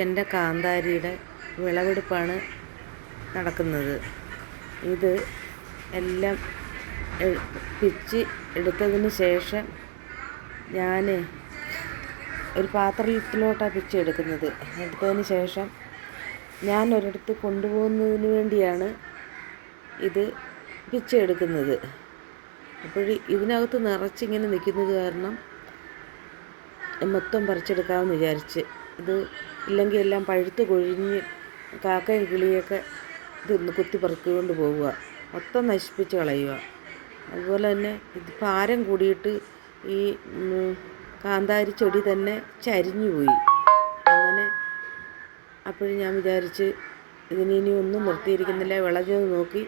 എൻ്റെ കാന്താരിയുടെ വിളവെടുപ്പാണ് നടക്കുന്നത്. ഇത് എല്ലാം പിച്ചി എടുത്തതിന് ശേഷം ഞാൻ ഒരു പാത്രത്തിലോട്ടാണ് പിച്ചി എടുത്തതിന് ശേഷം ഞാൻ ഒരിടത്ത് കൊണ്ടുപോകുന്നതിന് വേണ്ടിയാണ് ഇത് പിച്ചി എടുക്കുന്നത്. അപ്പോൾ ഇതിനകത്ത് നിറച്ചിങ്ങനെ നിൽക്കുന്നത് കാരണം മൊത്തം പറിച്ചെടുക്കാമെന്ന് വിചാരിച്ച്. ഇത് ഇല്ലെങ്കിൽ എല്ലാം പഴുത്ത് കൊഴിഞ്ഞ് കാക്കയും കിളിയൊക്കെ തിന്ന് കുത്തി പറിക്കൊണ്ട് പോവുക, മൊത്തം നശിപ്പിച്ച് കളയുക. അതുപോലെ തന്നെ ഇത് ഭാരം കൂടിയിട്ട് ഈ കാന്താരി ചെടി തന്നെ ചരിഞ്ഞു പോയി. അങ്ങനെ അപ്പോഴും ഞാൻ വിചാരിച്ച് ഇതിനി ഒന്നും നിർത്തിയിരിക്കുന്നില്ല, വിളഞ്ഞത് നോക്കി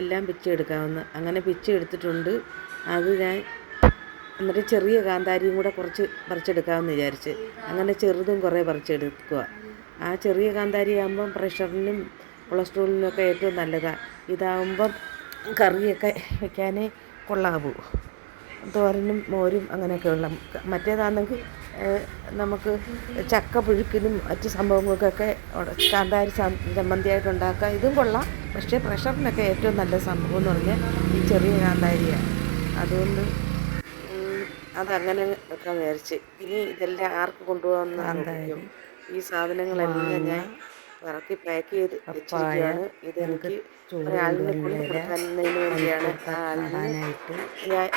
എല്ലാം പിച്ചെടുക്കാമെന്ന്. അങ്ങനെ പിച്ചെടുത്തിട്ടുണ്ട്. അത് ഞാൻ എന്നിട്ട് ചെറിയ കാന്താരിയും കൂടെ കുറച്ച് പറിച്ചെടുക്കാമെന്ന് വിചാരിച്ച് അങ്ങനെ ചെറുതും കുറേ പറിച്ചെടുക്കുക. ആ ചെറിയ കാന്താരി ആകുമ്പം പ്രഷറിനും കൊളസ്ട്രോളിനൊക്കെ ഏറ്റവും നല്ലതാണ്. ഇതാകുമ്പം കറിയൊക്കെ വയ്ക്കാനേ കൊള്ളാവൂ, തോരനും മോരും അങ്ങനെയൊക്കെ ഉള്ള. മറ്റേതാണെങ്കിൽ നമുക്ക് ചക്ക പുഴുക്കിനും മറ്റ് സംഭവങ്ങൾക്കൊക്കെ കാന്താരി ചമ്മന്തിയായിട്ട് ഉണ്ടാക്കാം. ഇതും കൊള്ളാം, പക്ഷേ പ്രഷറിനൊക്കെ ഏറ്റവും നല്ല സംഭവം എന്ന് പറഞ്ഞാൽ ഈ ചെറിയ കാന്താരിയാണ്. അതുകൊണ്ട് അതങ്ങനെ ഒക്കെ വിചാരിച്ച്. ഇനി ഇതെല്ലാം ആർക്ക് കൊണ്ടുപോകാമെന്ന് ഈ സാധനങ്ങളെല്ലാം ഞാൻ ഇറക്കി പാക്ക് ചെയ്ത് വെച്ചിരിക്കുകയാണ്. ഇതെനിക്ക് ഒരാളിനെ കൊണ്ട് കൊടുക്കുന്നതിന് വേണ്ടിയാണ്. ഞാൻ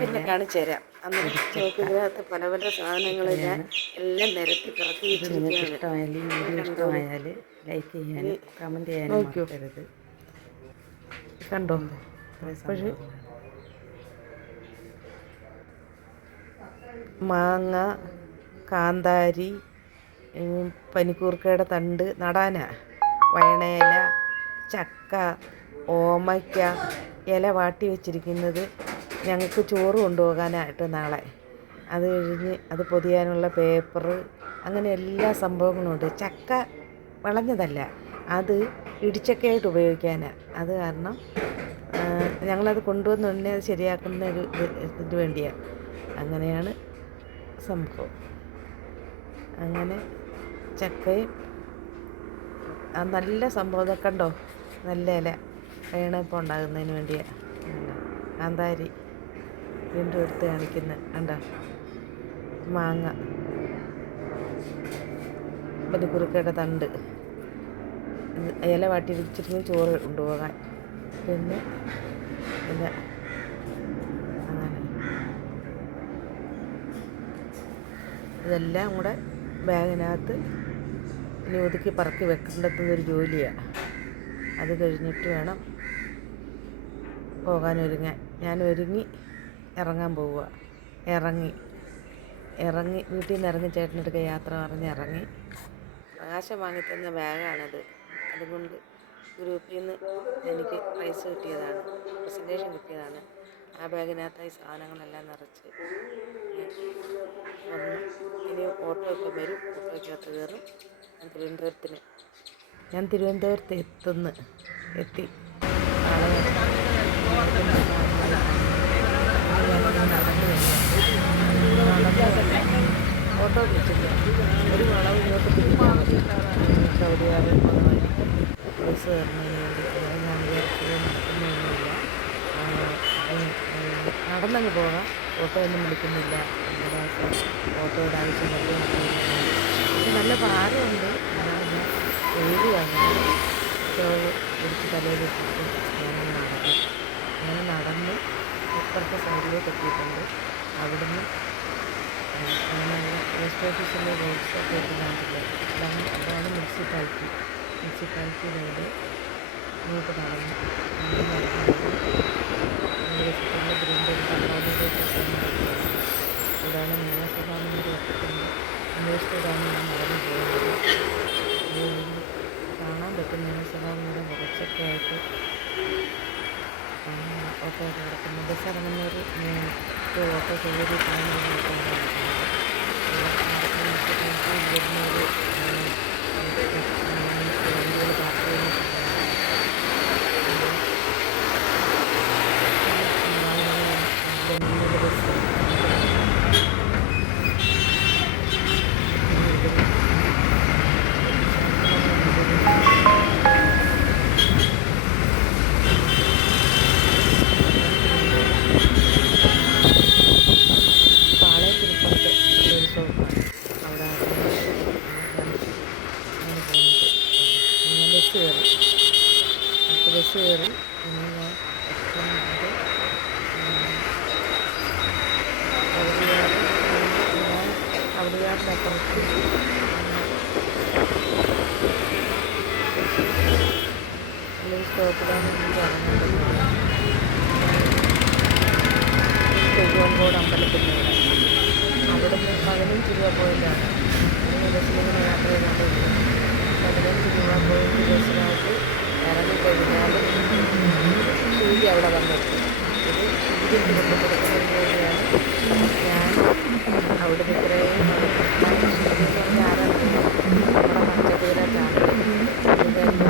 പിന്നെ കാണിച്ചു തരാം. അന്ന് നോക്കിയതിനകത്ത് പല പല സാധനങ്ങൾ ഞാൻ എല്ലാം നിരത്തി പിറക്കി വെച്ചിരിക്കുകയാണ്. ഇഷ്ടമായാൽ ലൈക്ക് ചെയ്യാനും കമൻറ്റ് ചെയ്യാനും മറക്കരുത്. കണ്ടോ? പക്ഷേ മാങ്ങ, കാന്താരി, പനിക്കൂർക്കയുടെ തണ്ട് നടാനാ, വയണയില, ചക്ക, ഓമയ്ക്ക, ഇല വാട്ടി വെച്ചിരിക്കുന്നത് ഞങ്ങൾക്ക് ചോറ് കൊണ്ടുപോകാനായിട്ട് നാളെ. അത് കഴിഞ്ഞ് അത് പൊതിയാനുള്ള പേപ്പർ, അങ്ങനെ എല്ലാ സംഭവങ്ങളുമുണ്ട്. ചക്ക വിളഞ്ഞതല്ല, അത് ഇടിച്ചക്കയായിട്ട് ഉപയോഗിക്കാനാണ്. അത് കാരണം ഞങ്ങളത് കൊണ്ടുവന്നുടനെ അത് ശരിയാക്കുന്ന ഒരു ഇതിന് വേണ്ടിയാണ്. അങ്ങനെയാണ് സംഭവം. അങ്ങനെ ചക്കയും നല്ല സംഭവം കണ്ടോ, നല്ല ഇല വേണപ്പം ഉണ്ടാകുന്നതിന് വേണ്ടിയാണ്. കാന്താരി വീണ്ടും എടുത്ത് കാണിക്കുന്ന കണ്ടോ, മാങ്ങ, പനിക്കുറുക്കയുടെ തണ്ട്, ഇല വാട്ടിരിച്ചിരുന്ന് ചോറ് കൊണ്ടുപോകാൻ. പിന്നെ അങ്ങനെ ഇതെല്ലാം കൂടെ ബാഗിനകത്ത് ഇനി ഒതുക്കി പറക്കി വെക്കേണ്ടതൊരു ജോലിയാണ്. അത് കഴിഞ്ഞിട്ട് വേണം പോകാനൊരുങ്ങാൻ. ഞാൻ ഒരുങ്ങി ഇറങ്ങാൻ പോവുക. ഇറങ്ങി വീട്ടിൽ നിന്ന് ഇറങ്ങി ചേട്ടനെടുക്ക യാത്ര പറഞ്ഞ് ഇറങ്ങി. പ്രകാശം വാങ്ങിത്തന്ന ബാഗാണത്. അതുകൊണ്ട് ഗ്രൂപ്പിൽ നിന്ന് എനിക്ക് പ്രൈസ് കിട്ടിയതാണ്, പ്രസൻറ്റേഷൻ കിട്ടിയതാണ്. ആ ബാഗിനകത്തായി സാധനങ്ങളെല്ലാം നിറച്ച് വന്നു. ഇനി ഓട്ടോ ഒക്കെ വരും, ഓട്ടോയ്ക്കകത്ത് കയറും. ഞാൻ തിരുവനന്തപുരത്ത് എത്തി. ഓട്ടോ വിളിച്ചില്ല, ഒരു വളവ് ഇങ്ങോട്ട് പിടിക്കാൻ മതി. സൗദി അറേബ്യ പോകുന്ന പൈസ തരുന്നതിന് വേണ്ടി ഞാൻ നടക്കുന്നൊന്നുമില്ല, നടന്നങ്ങ് പോകാം. ഓട്ടോ ഒന്നും വിളിക്കുന്നില്ല, ഓട്ടോയുടെ ആവശ്യമില്ല. നല്ല ഭാരമുണ്ട്, വെയിലുമാണ്. പിടിച്ച് തലയിലിട്ടിട്ട് അങ്ങനെ നടന്ന് ഇപ്പുറത്തെ സൈഡിലേക്ക് എത്തിയിട്ടുണ്ട്. അവിടുന്ന് പോസ്റ്റ് ഓഫീസിൻ്റെ റോഡ്സൊക്കെ എത്തുന്നുണ്ടല്ലോ, അതാണ് മുനിസിപ്പാലിറ്റിയിലൂടെ ഇങ്ങോട്ട് നടന്നു ഇതാണ് നിയമസഭാമെന്ന് ഒറ്റയ്ക്കുണ്ട്. അന്വേഷിച്ചതാണ് ഞാൻ നടന്നു പോകുന്നത്. കാണാൻ പറ്റും നിയമസഭാമെന്ന് കുറച്ചൊക്കെ ആയിട്ട് ഓട്ടോ കിടക്കുന്നു. ബസ് ഇറങ്ങുന്നൊരു ഓട്ടോ സൗകര്യത്തിലാണ് വരുന്നൊരു വണ്ടികൾ പാർക്ക് ചെയ്യുന്ന കയറി. അടുത്ത ബസ് കയറി. ഇനി ഞാൻ എത്തുന്നത് അവധിയാറിനപ്പുറത്ത് അല്ലെങ്കിൽ സ്റ്റോപ്പിലാണ് എനിക്ക് ഇറങ്ങാൻ പറ്റുന്നത്. പെരുവങ്കോട് അമ്പലത്തിൻ്റെ അവിടുന്ന് 15 രൂപ പോയിൻ്റാണ്. ഇങ്ങനെ ബസ്സിലിങ്ങനെ യാത്ര ചെയ്തുകൊണ്ടിരിക്കുന്നത്. 15 രൂപ പോയിൻ്റ് ബസ്സിനകത്ത് ഇറങ്ങിക്കഴിഞ്ഞാൽ ഷീജി അവിടെ വന്നെത്തും. ഇത് ഷീജിക്ക് കൊണ്ട് കൊടുക്കുന്നൊരു ജോലിയാണ്. ഞാൻ അവിടെ ഇത്രയും ഷീജി എന്ന് പറഞ്ഞാൽ ആരാധന നമ്മുടെ പച്ചക്കുതിര ചാനൽ ഷീജിക്ക് കൊടുക്കുന്നതിന്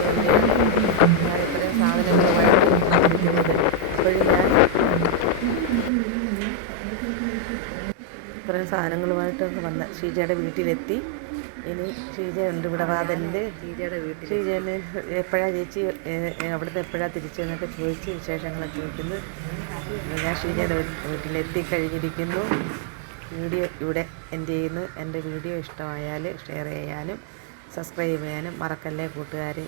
വേണ്ടിയാണ് ഞാൻ ഇത്രയും സാധനങ്ങളുമായിട്ട് ഇരിക്കുന്നത്. അപ്പോഴും ഞാൻ ഇത്രയും സാധനങ്ങളുമായിട്ടൊക്കെ വന്ന ഷീജയുടെ വീട്ടിലെത്തി. ഇനി ഷീജ ഉണ്ട് ഇവിടെ വാതിലിൽ. ഷീജയിൽ എപ്പോഴാണ് ചേച്ചി അവിടുത്തെ എപ്പോഴാണ് തിരിച്ചെന്നൊക്കെ ചോദിച്ച് വിശേഷങ്ങളൊക്കെ ചോദിക്കുന്നു. ഞാൻ ഷീജയുടെ വീട്ടിലെത്തിക്കഴിഞ്ഞിരിക്കുന്നു. വീഡിയോ ഇവിടെ എൻ്റെ ചെയ്യുന്നു. എൻ്റെ വീഡിയോ ഇഷ്ടമായാൽ ഷെയർ ചെയ്യാനും സബ്സ്ക്രൈബ് ചെയ്യാനും മറക്കല്ലേ കൂട്ടുകാരെ.